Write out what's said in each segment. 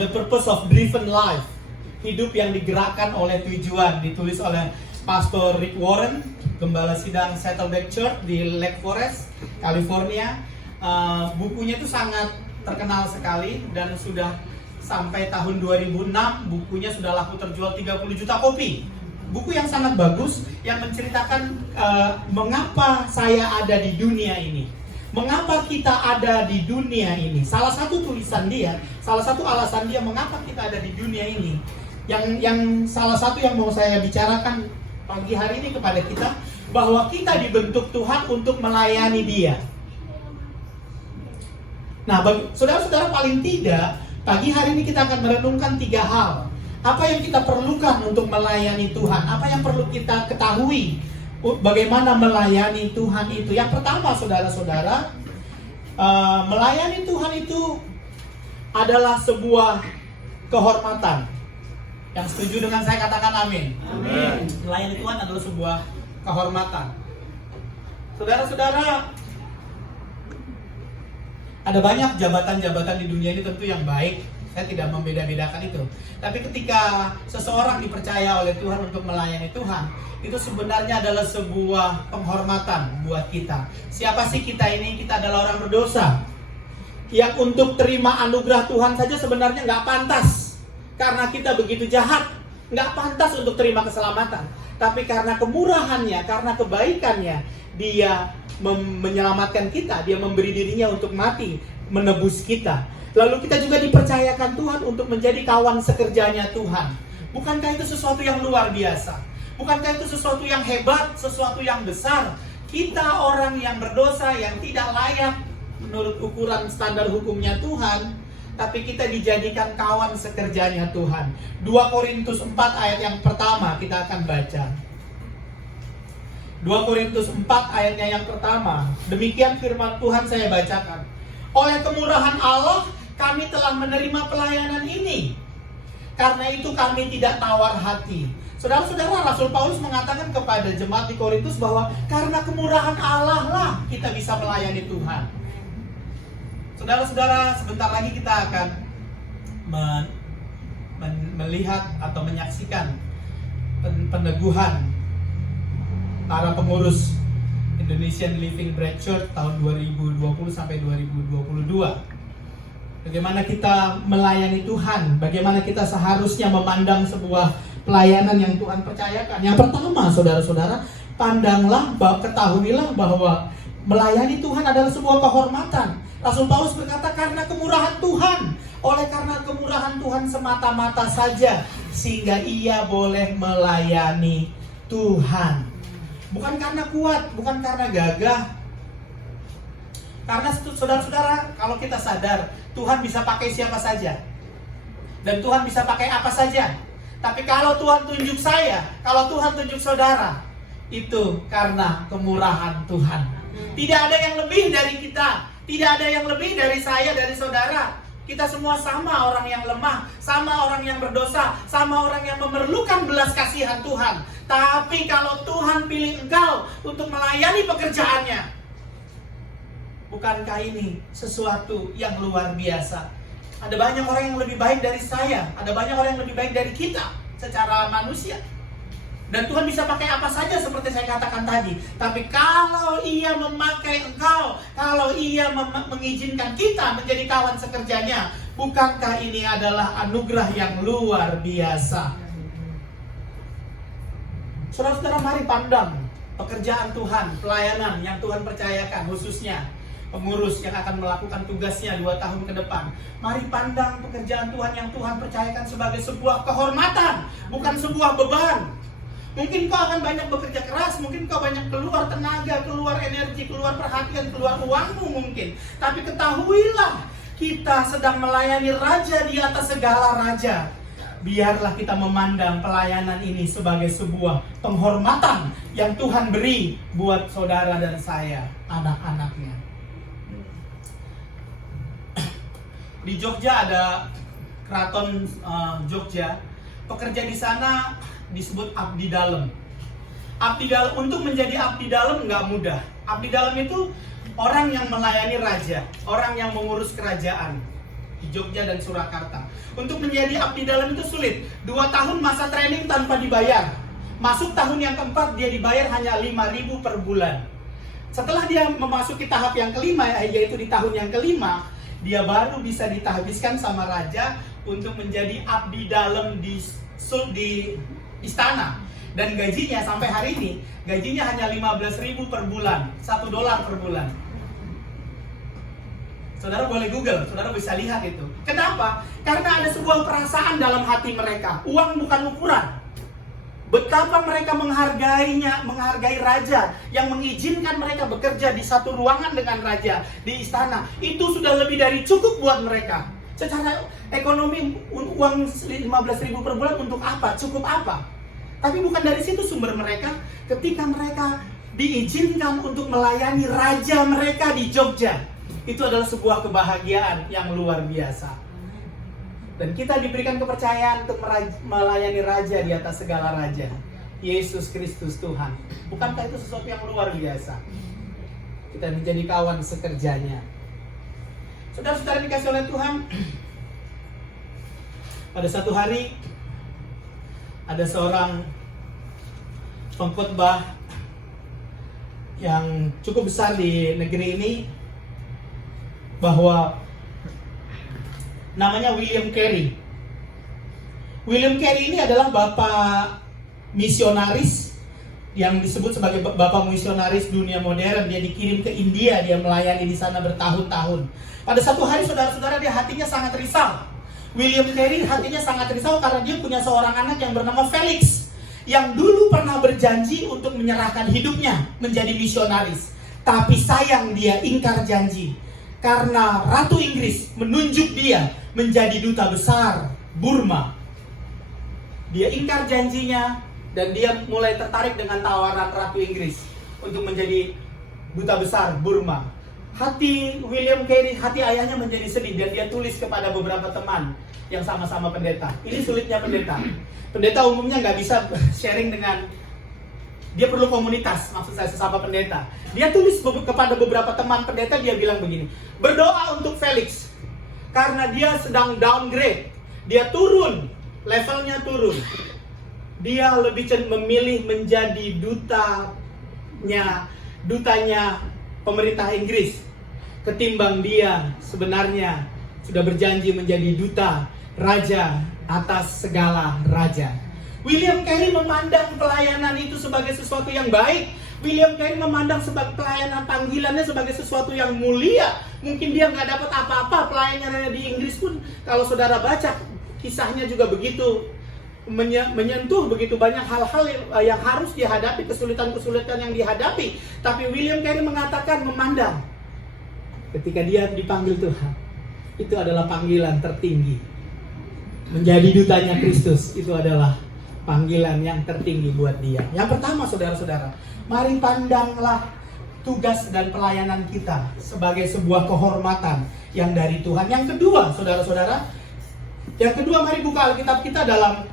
The Purpose of Driven Life, hidup yang digerakkan oleh tujuan, ditulis oleh Pastor Rick Warren, Gembala Sidang Saddleback Church di Lake Forest, California. Bukunya itu sangat terkenal sekali dan sudah sampai tahun 2006 bukunya sudah laku terjual 30 juta kopi. Buku yang sangat bagus yang menceritakan mengapa saya ada di dunia ini. Mengapa kita ada di dunia ini? Salah satu tulisan dia, salah satu alasan dia mengapa kita ada di dunia ini. Yang salah satu yang mau saya bicarakan pagi hari ini kepada kita, bahwa kita dibentuk Tuhan untuk melayani Dia. Nah, saudara-saudara, paling tidak pagi hari ini kita akan merenungkan 3 hal. Apa yang kita perlukan untuk melayani Tuhan? Apa yang perlu kita ketahui? Bagaimana melayani Tuhan itu? Yang pertama, saudara-saudara, melayani Tuhan itu adalah sebuah kehormatan. Yang setuju dengan saya katakan amin. Amin. Melayani Tuhan adalah sebuah kehormatan. Saudara-saudara, ada banyak jabatan-jabatan di dunia ini tentu yang baik. Saya tidak membeda-bedakan itu. Tapi ketika seseorang dipercaya oleh Tuhan untuk melayani Tuhan, itu sebenarnya adalah sebuah penghormatan buat kita. Siapa sih kita ini? Kita adalah orang berdosa yang untuk terima anugerah Tuhan saja sebenarnya nggak pantas. Karena kita begitu jahat, nggak pantas untuk terima keselamatan. Tapi karena kemurahannya, karena kebaikannya, Dia menyelamatkan kita. Dia memberi dirinya untuk mati, menebus kita. Lalu kita juga dipercayakan Tuhan untuk menjadi kawan sekerjanya Tuhan. Bukankah itu sesuatu yang luar biasa? Bukankah itu sesuatu yang hebat, sesuatu yang besar? Kita orang yang berdosa, yang tidak layak menurut ukuran standar hukumnya Tuhan, tapi kita dijadikan kawan sekerjanya Tuhan. 2 Korintus 4 ayat yang pertama kita akan baca. 2 Korintus 4 ayatnya yang pertama. Demikian firman Tuhan saya bacakan. Oleh kemurahan Allah kami telah menerima pelayanan ini. Karena itu kami tidak tawar hati. Saudara-saudara, Rasul Paulus mengatakan kepada jemaat di Korintus bahwa karena kemurahan Allah lah kita bisa melayani Tuhan. Saudara-saudara, sebentar lagi kita akan melihat atau menyaksikan peneguhan para pengurus Indonesian Living Bread Church tahun 2020 sampai 2022. Bagaimana kita melayani Tuhan, bagaimana kita seharusnya memandang sebuah pelayanan yang Tuhan percayakan. Yang pertama, saudara-saudara, pandanglah, ketahuilah bahwa melayani Tuhan adalah sebuah kehormatan. Rasul Paulus berkata karena kemurahan Tuhan, oleh karena kemurahan Tuhan semata-mata saja, sehingga ia boleh melayani Tuhan. Bukan karena kuat, bukan karena gagah. Karena saudara-saudara, kalau kita sadar, Tuhan bisa pakai siapa saja. Dan Tuhan bisa pakai apa saja. Tapi kalau Tuhan tunjuk saya, kalau Tuhan tunjuk saudara, itu karena kemurahan Tuhan. Tidak ada yang lebih dari kita. Tidak ada yang lebih dari saya, dari saudara. Kita semua sama orang yang lemah, sama orang yang berdosa, sama orang yang memerlukan belas kasihan Tuhan. Tapi kalau Tuhan pilih engkau untuk melayani pekerjaannya, bukankah ini sesuatu yang luar biasa? Ada banyak orang yang lebih baik dari saya. Ada banyak orang yang lebih baik dari kita secara manusia. Dan Tuhan bisa pakai apa saja seperti saya katakan tadi. Tapi kalau Ia memakai engkau, kalau Ia mengizinkan kita menjadi kawan sekerjanya, bukankah ini adalah anugerah yang luar biasa? Saudara-saudara, mari pandang pekerjaan Tuhan, pelayanan yang Tuhan percayakan, khususnya pengurus yang akan melakukan tugasnya 2 tahun ke depan. Mari pandang pekerjaan Tuhan yang Tuhan percayakan sebagai sebuah kehormatan, bukan sebuah beban. Mungkin kau akan banyak bekerja keras, mungkin kau banyak keluar tenaga, keluar energi, keluar perhatian, keluar uangmu mungkin. Tapi ketahuilah, kita sedang melayani Raja di atas segala raja. Biarlah kita memandang pelayanan ini sebagai sebuah penghormatan yang Tuhan beri buat saudara dan saya, anak-anaknya. Di Jogja ada keraton Jogja. Pekerja di sana disebut abdi dalam. Abdi dalam, untuk menjadi abdi dalam nggak mudah. Abdi dalam itu orang yang melayani raja, orang yang mengurus kerajaan. di Jogja dan Surakarta. Untuk menjadi abdi dalam itu sulit. 2 tahun masa training tanpa dibayar. Masuk tahun yang keempat dia dibayar hanya 5.000 per bulan. Setelah dia memasuki tahap yang kelima, yaitu di tahun yang kelima, dia baru bisa ditahbiskan sama raja untuk menjadi abdi dalam di istana. Dan gajinya sampai hari ini, gajinya hanya 15.000 per bulan, $1 per bulan. Saudara boleh Google, saudara bisa lihat itu. Kenapa? Karena ada sebuah perasaan dalam hati mereka. Uang bukan ukuran. Betapa mereka menghargai raja yang mengizinkan mereka bekerja di satu ruangan dengan raja di istana. Itu sudah lebih dari cukup buat mereka. Secara ekonomi, uang 15.000 per bulan untuk apa? Cukup apa? Tapi bukan dari situ sumber mereka. Ketika mereka diizinkan untuk melayani raja mereka di Jogja, itu adalah sebuah kebahagiaan yang luar biasa. Dan kita diberikan kepercayaan untuk melayani raja di atas segala raja, Yesus Kristus Tuhan. Bukankah itu sesuatu yang luar biasa? Kita menjadi kawan sekerjanya. Saudara-saudara dikasih oleh Tuhan, pada satu hari ada seorang pengkhotbah yang cukup besar di negeri ini, bahwa namanya William Carey. William Carey ini adalah bapak misionaris yang disebut sebagai bapak misionaris dunia modern. Dia dikirim ke India, dia melayani di sana bertahun-tahun. Pada satu hari, saudara-saudara, dia hatinya sangat risau. William Carey hatinya sangat risau karena dia punya seorang anak yang bernama Felix, yang dulu pernah berjanji untuk menyerahkan hidupnya menjadi misionaris. Tapi sayang, dia ingkar janji karena Ratu Inggris menunjuk dia menjadi duta besar Burma. Dia ingkar janjinya dan dia mulai tertarik dengan tawaran Ratu Inggris untuk menjadi duta besar Burma. Hati William Carey, hati ayahnya menjadi sedih, dan dia tulis kepada beberapa teman yang sama-sama pendeta. Ini sulitnya pendeta. Pendeta umumnya nggak bisa sharing dengan, dia perlu komunitas, maksud saya sesama pendeta. Dia tulis kepada beberapa teman pendeta, dia bilang begini: berdoa untuk Felix, karena dia sedang downgrade. Dia turun, levelnya turun. Dia lebih memilih menjadi dutanya pemerintah Inggris, ketimbang dia sebenarnya sudah berjanji menjadi duta raja atas segala raja. William Carey memandang pelayanan itu sebagai sesuatu yang baik. William Carey memandang sebagai pelayanan, panggilannya sebagai sesuatu yang mulia. Mungkin dia nggak dapat apa-apa pelayanannya di Inggris pun. Kalau saudara baca kisahnya juga begitu, menyentuh begitu banyak hal-hal yang harus dihadapi, kesulitan-kesulitan yang dihadapi. Tapi William Carey mengatakan, memandang ketika dia dipanggil Tuhan, itu adalah panggilan tertinggi. Menjadi dutanya Kristus itu adalah panggilan yang tertinggi buat dia. Yang pertama, saudara-saudara, mari pandanglah tugas dan pelayanan kita sebagai sebuah kehormatan yang dari Tuhan. Yang kedua, saudara-saudara, mari buka Alkitab kita dalam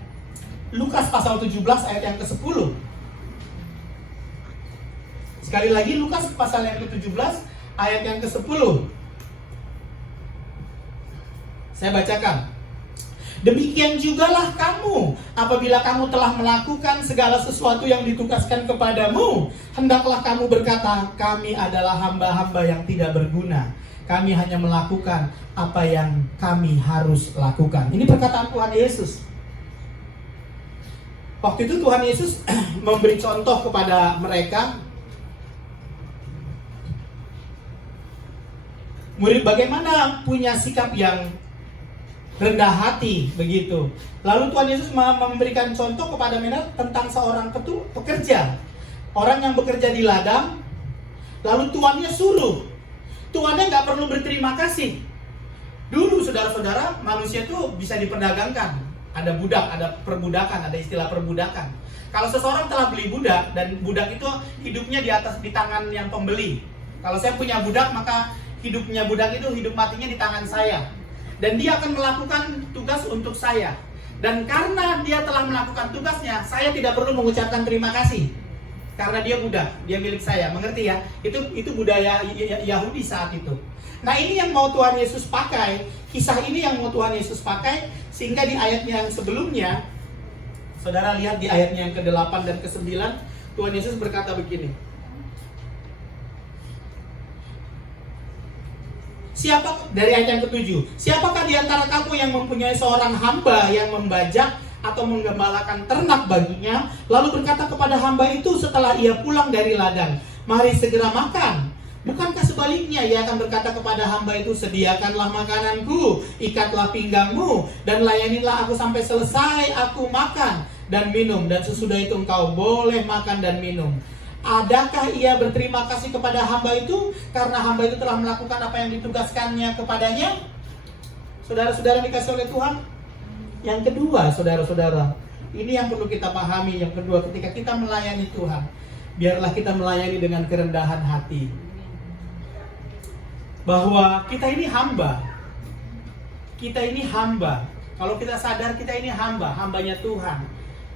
Lukas pasal 17 ayat yang ke-10. Sekali lagi, Lukas pasal yang ke-17 ayat yang ke-10. Saya bacakan. Demikian jugalah kamu, apabila kamu telah melakukan segala sesuatu yang ditugaskan kepadamu, hendaklah kamu berkata, kami adalah hamba-hamba yang tidak berguna. Kami hanya melakukan apa yang kami harus lakukan. Ini perkataan Tuhan Yesus. Waktu itu Tuhan Yesus memberi contoh kepada mereka, murid bagaimana punya sikap yang rendah hati begitu. Lalu Tuhan Yesus memberikan contoh kepada mereka tentang seorang pekerja, orang yang bekerja di ladang. Lalu tuannya suruh, tuannya nggak perlu berterima kasih. Dulu saudara-saudara, manusia itu bisa diperdagangkan. Ada budak, ada perbudakan, ada istilah perbudakan. Kalau seseorang telah beli budak, dan budak itu hidupnya di tangan yang pembeli. Kalau saya punya budak, maka hidupnya budak itu, hidup matinya di tangan saya. Dan dia akan melakukan tugas untuk saya. Dan karena dia telah melakukan tugasnya, saya tidak perlu mengucapkan terima kasih. karena dia budak, dia milik saya. Mengerti ya? Itu budaya Yahudi saat itu. Nah, ini yang mau Tuhan Yesus pakai. Kisah ini yang mau Tuhan Yesus pakai, sehingga di ayatnya yang sebelumnya, saudara lihat di ayatnya yang ke-8 dan ke-9, Tuhan Yesus berkata begini. Dari ayat yang ke-7, siapakah di antara kamu yang mempunyai seorang hamba yang membajak atau menggembalakan ternak baginya, lalu berkata kepada hamba itu setelah ia pulang dari ladang, mari segera makan. Bukankah sebaliknya ia akan berkata kepada hamba itu, sediakanlah makananku, ikatlah pinggangmu, dan layanilah aku sampai selesai aku makan dan minum, dan sesudah itu engkau boleh makan dan minum. Adakah ia berterima kasih kepada hamba itu karena hamba itu telah melakukan apa yang ditugaskannya kepadanya? Saudara-saudara dikasih oleh Tuhan. Yang kedua, saudara-saudara, ini yang perlu kita pahami. Yang kedua, ketika kita melayani Tuhan, biarlah kita melayani dengan kerendahan hati. Bahwa kita ini hamba. Kita ini hamba. Kalau kita sadar kita ini hamba, hambanya Tuhan.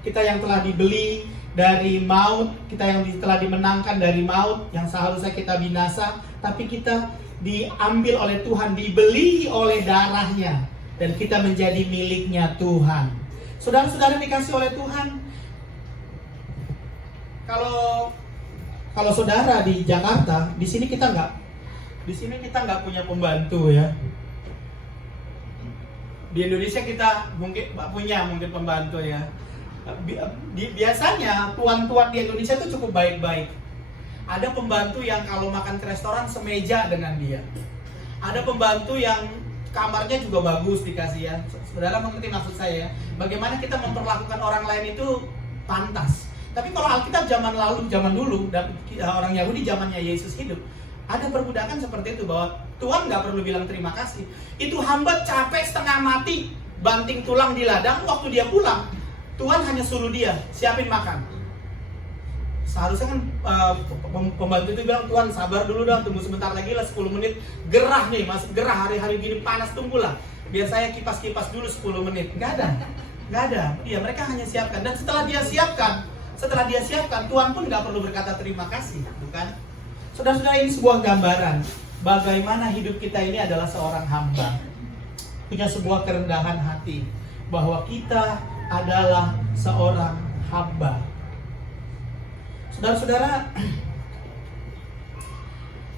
Kita yang telah dibeli dari maut, kita yang telah dimenangkan dari maut, yang seharusnya kita binasa, tapi kita diambil oleh Tuhan, dibeli oleh darahnya, dan kita menjadi miliknya Tuhan. Saudara-saudara dikasih oleh Tuhan, kalau saudara di Jakarta, di sini kita nggak punya pembantu ya. Di Indonesia kita mungkin punya pembantu ya. Biasanya tuan-tuan di Indonesia itu cukup baik-baik. Ada pembantu yang kalau makan ke restoran semeja dengan dia. Ada pembantu yang kamarnya juga bagus dikasih ya. Saudara mengerti maksud saya ya? Bagaimana kita memperlakukan orang lain itu pantas. Tapi kalau Alkitab zaman dulu dan orang Yahudi zamannya Yesus hidup, ada perbudakan seperti itu, bahwa Tuhan nggak perlu bilang terima kasih. Itu hamba capek setengah mati, banting tulang di ladang, waktu dia pulang Tuhan hanya suruh dia siapin makan. Seharusnya kan pembantu itu bilang, Tuhan sabar dulu dong, tunggu sebentar lagi lah 10 menit. Gerah nih, masih gerah, hari-hari gini panas, tunggulah. Biar saya kipas-kipas dulu 10 menit. Nggak ada. Iya, mereka hanya siapkan. Dan setelah dia siapkan, Tuhan pun nggak perlu berkata terima kasih, bukan? Saudara-saudara, ini sebuah gambaran bagaimana hidup kita ini adalah seorang hamba. Punya sebuah kerendahan hati, bahwa kita adalah seorang hamba. Saudara-saudara,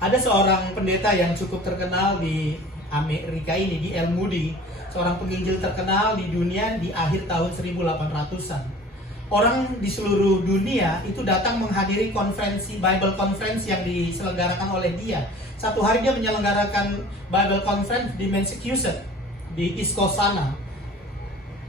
ada seorang pendeta yang cukup terkenal di Amerika ini, di El Moody, seorang penginjil terkenal di dunia di akhir tahun 1800-an. Orang di seluruh dunia itu datang menghadiri konferensi Bible Conference yang diselenggarakan oleh dia. Satu hari dia menyelenggarakan Bible Conference di Massachusetts, di East Coast sana.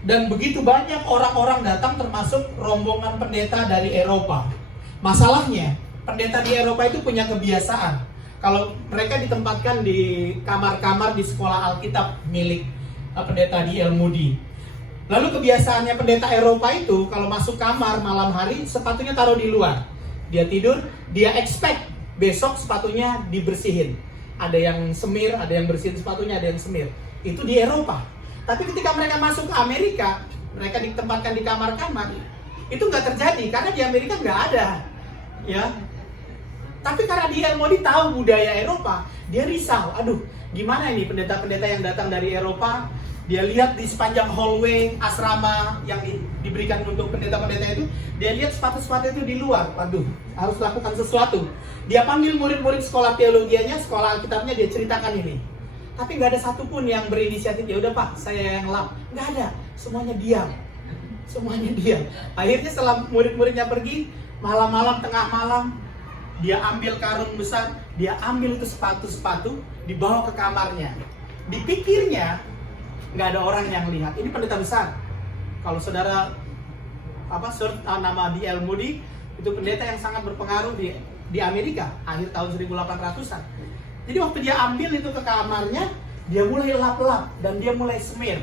Dan begitu banyak orang-orang datang, termasuk rombongan pendeta dari Eropa. Masalahnya, pendeta di Eropa itu punya kebiasaan. Kalau mereka ditempatkan di kamar-kamar di sekolah Alkitab milik pendeta di El Moody. Lalu kebiasaannya pendeta Eropa itu, kalau masuk kamar malam hari, sepatunya taruh di luar. Dia tidur, dia expect besok sepatunya dibersihin. Ada yang semir, ada yang bersihin sepatunya, ada yang semir. Itu di Eropa. Tapi ketika mereka masuk ke Amerika, mereka ditempatkan di kamar-kamar, itu nggak terjadi, karena di Amerika nggak ada, ya. Tapi karena dia mau tahu budaya Eropa, dia risau. Aduh, gimana ini pendeta-pendeta yang datang dari Eropa? Dia lihat di sepanjang hallway asrama yang diberikan untuk pendeta-pendeta itu, dia lihat sepatu-sepatu itu di luar. Waduh, harus lakukan sesuatu. Dia panggil murid-murid sekolah teologianya, sekolah Alkitabnya, dia ceritakan ini. Tapi nggak ada satupun yang berinisiatif, ya udah Pak, saya yang lap. Nggak ada, semuanya diam. Akhirnya setelah murid-muridnya pergi, malam-malam, tengah malam, dia ambil karung besar, dia ambil itu sepatu-sepatu, dibawa ke kamarnya. Dipikirnya nggak ada orang yang lihat. Ini pendeta besar. Kalau saudara search nama di El Moody, itu pendeta yang sangat berpengaruh di Amerika akhir tahun 1800-an. Jadi waktu dia ambil itu ke kamarnya, dia mulai lap-lap dan dia mulai semir.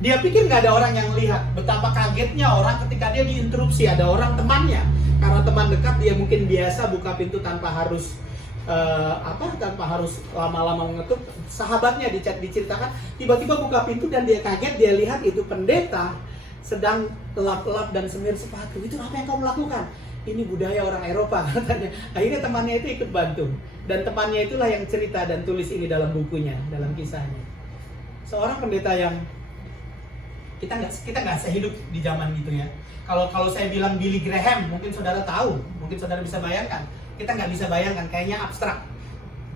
Dia pikir nggak ada orang yang lihat. Betapa kagetnya orang ketika dia diinterupsi, ada orang temannya. Karena teman dekat, dia mungkin biasa buka pintu tanpa harus lama-lama mengetuk. Sahabatnya diceritakan, tiba-tiba buka pintu dan dia kaget, dia lihat itu pendeta sedang lap-lap dan semir sepatu. Itu apa yang kamu lakukan? ini budaya orang Eropa katanya. Akhirnya temannya itu ikut bantu, dan temannya itulah yang cerita dan tulis ini dalam bukunya, dalam kisahnya. Seorang pendeta yang kita nggak sehidup di zaman gitu ya. Kalau saya bilang Billy Graham, mungkin saudara tahu, mungkin saudara bisa bayangkan. Kita nggak bisa bayangkan, kayaknya abstrak.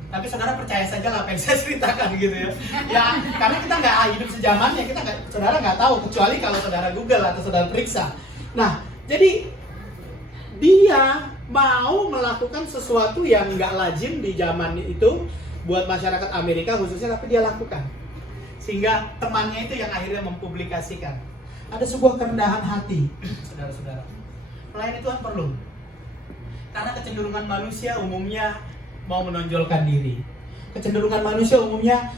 Tapi saudara percaya saja lah apa yang saya ceritakan gitu ya. Ya karena kita nggak hidup sejamannya, saudara nggak tahu, kecuali kalau saudara Google atau saudara periksa. Nah, jadi dia mau melakukan sesuatu yang nggak lazim di zaman itu buat masyarakat Amerika khususnya, tapi dia lakukan. Sehingga temannya itu yang akhirnya mempublikasikan. Ada sebuah kerendahan hati, saudara-saudara. Melayani Tuhan perlu. Karena kecenderungan manusia umumnya mau menonjolkan diri. Kecenderungan manusia umumnya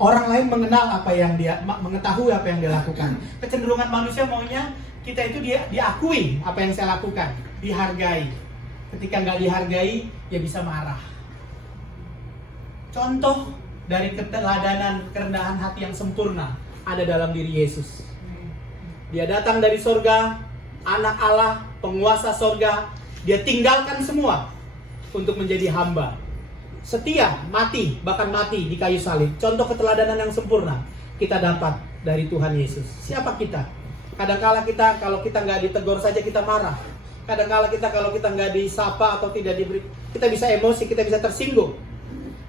orang lain mengenal apa yang dia, mengetahui apa yang dia lakukan. Kecenderungan manusia maunya kita itu diakui apa yang saya lakukan, dihargai. Ketika nggak dihargai, dia bisa marah. Contoh dari keteladanan kerendahan hati yang sempurna ada dalam diri Yesus. Dia datang dari sorga, anak Allah, penguasa sorga. Dia tinggalkan semua untuk menjadi hamba. Setia, mati, bahkan mati di kayu salib. Contoh keteladanan yang sempurna kita dapat dari Tuhan Yesus. Siapa kita? Kadangkala kita, kalau kita nggak ditegur saja kita marah. Kadangkala kita, kalau kita nggak disapa atau tidak diberi, kita bisa emosi, kita bisa tersinggung.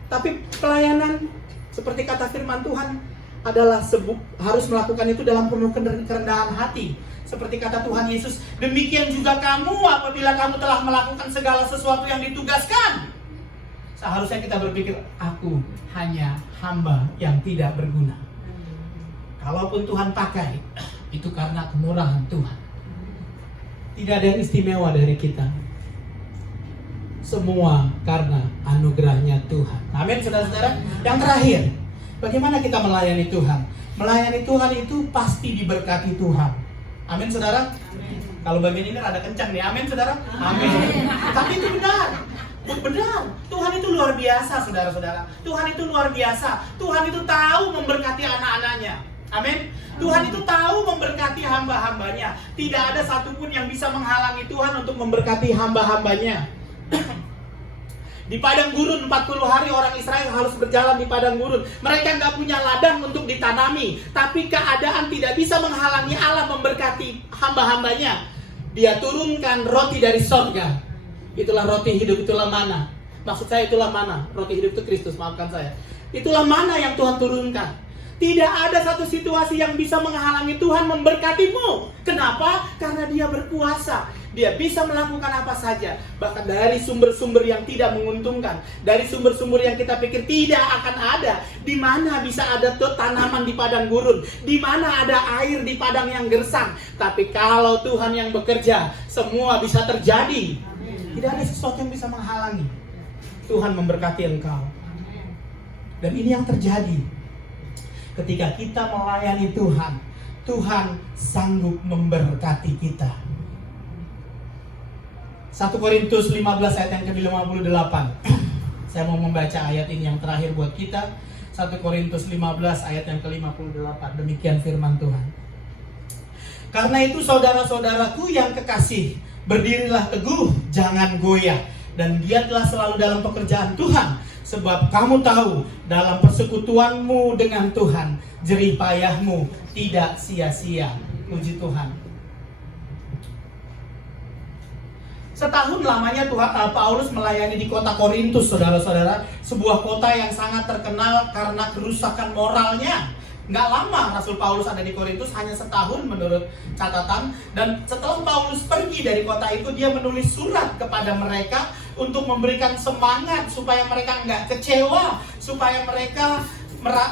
Tapi pelayanan, seperti kata firman Tuhan, adalah harus melakukan itu dalam penuh kerendahan hati. Seperti kata Tuhan Yesus, demikian juga kamu apabila kamu telah melakukan segala sesuatu yang ditugaskan. Seharusnya kita berpikir, aku hanya hamba yang tidak berguna. Kalaupun Tuhan pakai, itu karena kemurahan Tuhan. Tidak ada yang istimewa dari kita. Semua karena anugerahnya Tuhan. Amin, saudara-saudara. Yang terakhir, bagaimana kita melayani Tuhan? Melayani Tuhan itu pasti diberkati Tuhan. Amin, saudara. Amin. Kalau bagian ini ada kencang nih, amin, saudara. Amin. Tapi itu benar. Benar. Tuhan itu luar biasa, saudara-saudara. Tuhan itu luar biasa. Tuhan itu tahu memberkati anak-anaknya. Amin. Tuhan itu tahu memberkati hamba-hambanya. Tidak ada satupun yang bisa menghalangi Tuhan untuk memberkati hamba-hambanya. Di padang gurun 40 hari orang Israel harus berjalan di padang gurun. Mereka nggak punya ladang untuk ditanami. Tapi keadaan tidak bisa menghalangi Allah memberkati hamba-hambanya. Dia turunkan roti dari sorga. Itulah roti hidup, itulah mana. Maksud saya itulah mana. Roti hidup itu Kristus, maafkan saya. Itulah mana yang Tuhan turunkan. Tidak ada satu situasi yang bisa menghalangi Tuhan memberkatimu. Kenapa? Karena Dia berkuasa. Dia bisa melakukan apa saja. Bahkan dari sumber-sumber yang tidak menguntungkan. Dari sumber-sumber yang kita pikir tidak akan ada. Di mana bisa ada tanaman di padang gurun. Di mana ada air di padang yang gersang. Tapi kalau Tuhan yang bekerja, semua bisa terjadi. Tidak ada sesuatu yang bisa menghalangi Tuhan memberkati engkau. Dan ini yang terjadi ketika kita melayani Tuhan. Tuhan sanggup memberkati kita. 1 Korintus 15 ayat yang ke-58. Saya mau membaca ayat ini yang terakhir buat kita. 1 Korintus 15 ayat yang ke-58. Demikian firman Tuhan. Karena itu saudara-saudaraku yang kekasih, berdirilah teguh, jangan goyah, dan giatlah selalu dalam pekerjaan Tuhan. Sebab kamu tahu, dalam persekutuanmu dengan Tuhan, jerih payahmu tidak sia-sia. Puji Tuhan. Setahun lamanya Paulus melayani di kota Korintus, saudara-saudara. Sebuah kota yang sangat terkenal karena kerusakan moralnya. Nggak lama Rasul Paulus ada di Korintus, hanya setahun menurut catatan. Dan setelah Paulus pergi dari kota itu, dia menulis surat kepada mereka untuk memberikan semangat supaya mereka nggak kecewa, supaya mereka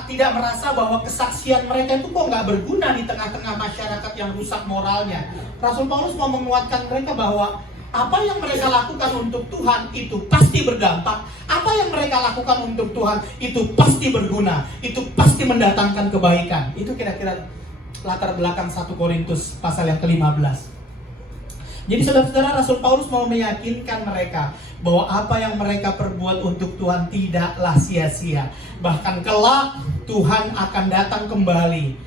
tidak merasa bahwa kesaksian mereka itu kok nggak berguna di tengah-tengah masyarakat yang rusak moralnya. Rasul Paulus mau menguatkan mereka bahwa apa yang mereka lakukan untuk Tuhan itu pasti berdampak. Apa yang mereka lakukan untuk Tuhan itu pasti berguna. Itu pasti mendatangkan kebaikan. Itu kira-kira latar belakang 1 Korintus pasal yang ke-15. Jadi saudara-saudara, Rasul Paulus mau meyakinkan mereka bahwa apa yang mereka perbuat untuk Tuhan tidaklah sia-sia. Bahkan kelak Tuhan akan datang kembali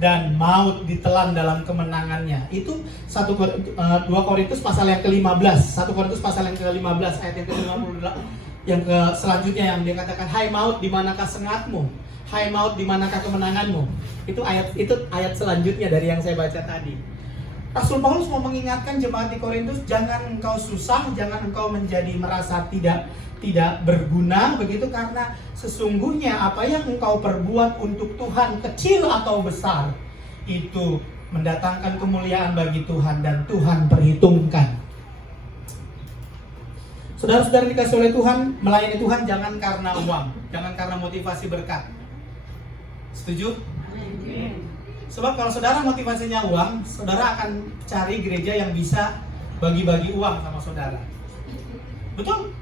dan maut ditelan dalam kemenangannya. Itu 2 Korintus pasal yang ke-15. 1 Korintus pasal yang ke-15 ayat yang ke-58. Yang selanjutnya yang dia katakan, hai maut, di manakah sengatmu? Hai maut, di manakah kemenanganmu? Itu ayat selanjutnya dari yang saya baca tadi. Rasul Paulus mau mengingatkan jemaat di Korintus, jangan engkau susah, jangan engkau menjadi merasa tidak berguna begitu, karena sesungguhnya apa yang engkau perbuat untuk Tuhan, kecil atau besar, itu mendatangkan kemuliaan bagi Tuhan dan Tuhan perhitungkan. Saudara-saudara dikasih oleh Tuhan, melayani Tuhan jangan karena uang, jangan karena motivasi berkat. Setuju? Sebab kalau saudara motivasinya uang, saudara akan cari gereja yang bisa bagi-bagi uang sama saudara. Betul?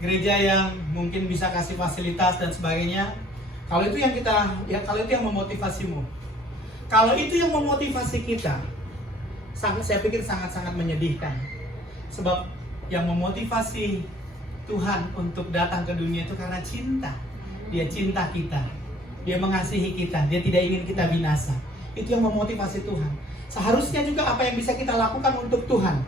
Gereja yang mungkin bisa kasih fasilitas dan sebagainya. Kalau itu yang kalau itu yang memotivasimu. Kalau itu yang memotivasi kita, saya pikir sangat-sangat menyedihkan. Sebab yang memotivasi Tuhan untuk datang ke dunia itu karena cinta. Dia cinta kita. Dia mengasihi kita, dia tidak ingin kita binasa. Itu yang memotivasi Tuhan. Seharusnya juga apa yang bisa kita lakukan untuk Tuhan,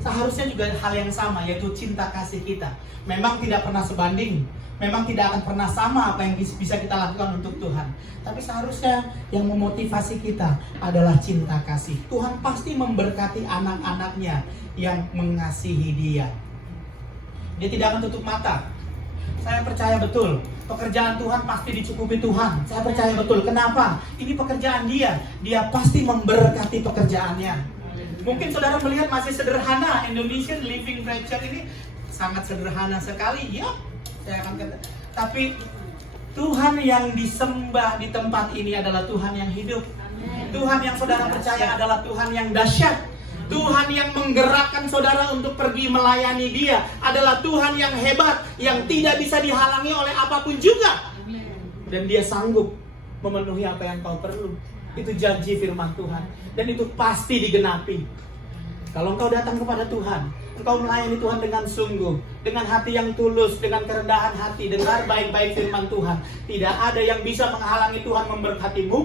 seharusnya juga hal yang sama, yaitu cinta kasih kita. Memang tidak pernah sebanding, memang tidak akan pernah sama apa yang bisa kita lakukan untuk Tuhan. Tapi seharusnya yang memotivasi kita adalah cinta kasih. Tuhan pasti memberkati anak-anaknya yang mengasihi dia. Dia tidak akan tutup mata. Saya percaya betul, pekerjaan Tuhan pasti dicukupi Tuhan. Saya percaya betul. Kenapa? Ini pekerjaan dia. Dia pasti memberkati pekerjaannya. Mungkin saudara melihat masih sederhana. Indonesian Living Preacher ini sangat sederhana sekali. Ya, saya akan kata. Tapi Tuhan yang disembah di tempat ini adalah Tuhan yang hidup. Tuhan yang saudara percaya adalah Tuhan yang dahsyat. Tuhan yang menggerakkan saudara untuk pergi melayani dia adalah Tuhan yang hebat, yang tidak bisa dihalangi oleh apapun juga. Dan dia sanggup memenuhi apa yang kau perlu. Itu janji firman Tuhan. Dan itu pasti digenapi. Kalau engkau datang kepada Tuhan, engkau melayani Tuhan dengan sungguh, dengan hati yang tulus, dengan kerendahan hati, dengar baik-baik firman Tuhan. Tidak ada yang bisa menghalangi Tuhan memberkatimu.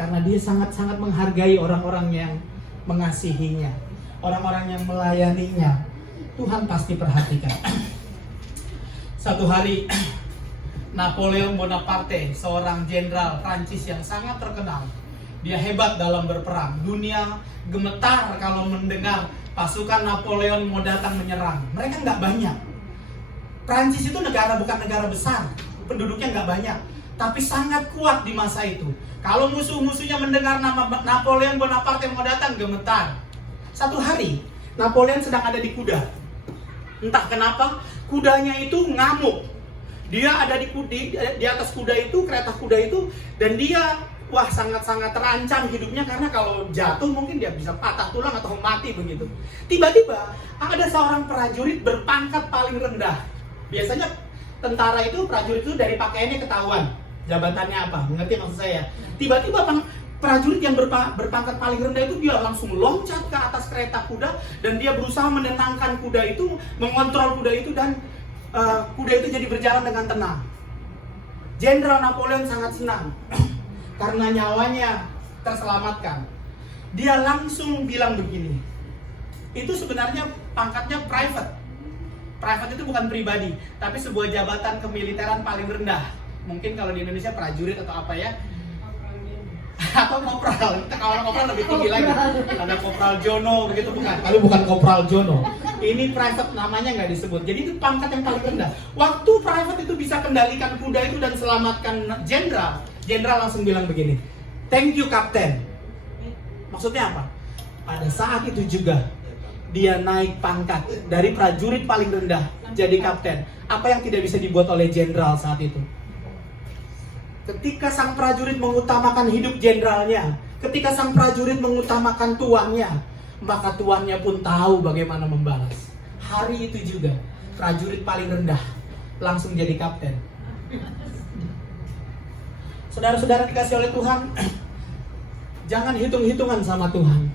Karena dia sangat-sangat menghargai orang-orang yang mengasihinya, orang-orang yang melayaninya. Tuhan pasti perhatikan. Satu hari Napoleon Bonaparte, seorang jenderal Prancis yang sangat terkenal, dia hebat dalam berperang. Dunia gemetar kalau mendengar pasukan Napoleon mau datang menyerang. Mereka nggak banyak. Prancis itu bukan negara besar, penduduknya nggak banyak, tapi sangat kuat di masa itu. Kalau musuh-musuhnya mendengar nama Napoleon Bonaparte mau datang, gemetar. Satu hari, Napoleon sedang ada di kuda. Entah kenapa, kudanya itu ngamuk. Dia ada di atas kuda itu, kereta kuda itu, dan dia sangat-sangat terancam hidupnya karena kalau jatuh mungkin dia bisa patah tulang atau mati begitu. Tiba-tiba ada seorang prajurit berpangkat paling rendah. Biasanya tentara itu, prajurit itu dari pakaiannya ketahuan jabatannya apa, mengerti maksud saya? Tiba-tiba prajurit yang berpangkat paling rendah itu dia langsung loncat ke atas kereta kuda dan dia berusaha menenangkan kuda itu, mengontrol kuda itu, dan kuda itu jadi berjalan dengan tenang. Jenderal Napoleon sangat senang karena nyawanya terselamatkan. Dia langsung bilang begini, itu sebenarnya pangkatnya private. Private itu bukan pribadi, tapi sebuah jabatan kemiliteran paling rendah. Mungkin kalau di Indonesia prajurit atau apa ya, atau kopral. Kalau kopral lebih tinggi lagi. Ada kopral Jono begitu, bukan? Tapi bukan kopral Jono. Ini private, namanya nggak disebut. Jadi itu pangkat yang paling rendah. Waktu private itu bisa kendalikan kuda itu dan selamatkan jenderal, jenderal langsung bilang begini, thank you kapten. Maksudnya apa? Pada saat itu juga dia naik pangkat dari prajurit paling rendah jadi kapten. Apa yang tidak bisa dibuat oleh jenderal saat itu? Ketika sang prajurit mengutamakan hidup jenderalnya, ketika sang prajurit mengutamakan tuannya, maka tuannya pun tahu bagaimana membalas. Hari itu juga prajurit paling rendah langsung jadi kapten. Saudara-saudara dikasih oleh Tuhan, jangan hitung-hitungan sama Tuhan.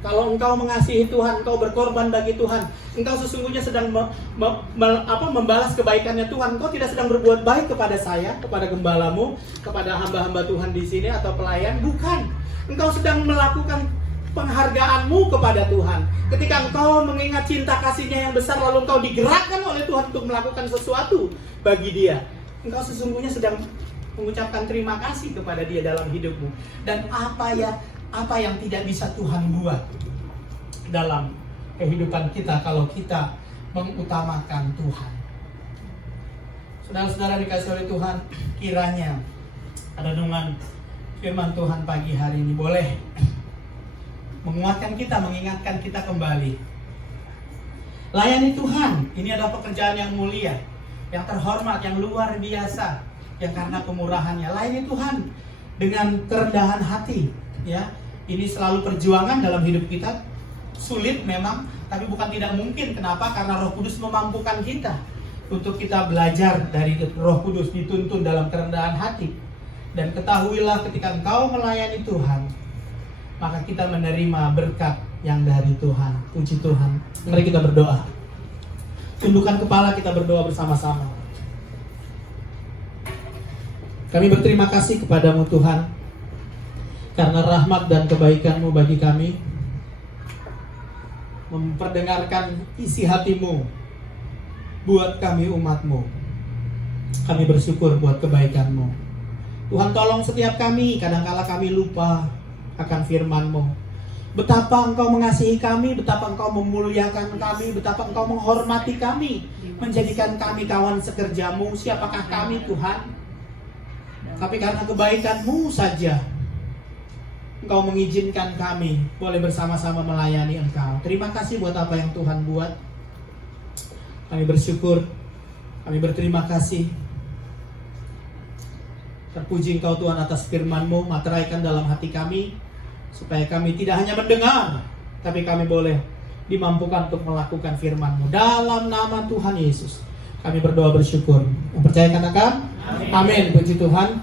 Kalau engkau mengasihi Tuhan, engkau berkorban bagi Tuhan, engkau sesungguhnya sedang membalas kebaikannya Tuhan. Engkau tidak sedang berbuat baik kepada saya, kepada gembalamu, kepada hamba-hamba Tuhan di sini atau pelayan. Bukan. Engkau sedang melakukan penghargaanmu kepada Tuhan. Ketika engkau mengingat cinta kasihnya yang besar, lalu engkau digerakkan oleh Tuhan untuk melakukan sesuatu bagi dia, engkau sesungguhnya sedang mengucapkan terima kasih kepada dia dalam hidupmu. Dan apa yang tidak bisa Tuhan buat dalam kehidupan kita kalau kita mengutamakan Tuhan. Saudara-saudara dikasih oleh Tuhan, kiranya renungan firman Tuhan pagi hari ini boleh menguatkan kita, mengingatkan kita kembali. Layani Tuhan, ini adalah pekerjaan yang mulia, yang terhormat, yang luar biasa, yang karena kemurahannya. Layani Tuhan dengan kerendahan hati, ya. Ini selalu perjuangan dalam hidup kita. Sulit memang, tapi bukan tidak mungkin. Kenapa? Karena Roh Kudus memampukan kita untuk kita belajar dari Roh Kudus, dituntun dalam kerendahan hati. Dan ketahuilah ketika engkau melayani Tuhan, maka kita menerima berkat yang dari Tuhan. Puji Tuhan. Mari kita berdoa. Tundukkan kepala, kita berdoa bersama-sama. Kami berterima kasih kepadamu Tuhan, karena rahmat dan kebaikan-Mu bagi kami, memperdengarkan isi hati-Mu buat kami umat-Mu. Kami bersyukur buat kebaikan-Mu. Tuhan, tolong setiap kami, kadangkala kami lupa akan firman-Mu. Betapa Engkau mengasihi kami, betapa Engkau memuliakan kami, betapa Engkau menghormati kami, menjadikan kami kawan sekerja-Mu. Siapakah kami Tuhan? Tapi karena kebaikan-Mu saja Engkau mengizinkan kami boleh bersama-sama melayani Engkau. Terima kasih buat apa yang Tuhan buat. Kami bersyukur, kami berterima kasih. Terpuji Engkau Tuhan atas firman-Mu, materaikan dalam hati kami, supaya kami tidak hanya mendengar, tapi kami boleh dimampukan untuk melakukan firman-Mu. Dalam nama Tuhan Yesus, kami berdoa bersyukur. Yang percaya katakan, amin. Puji Tuhan.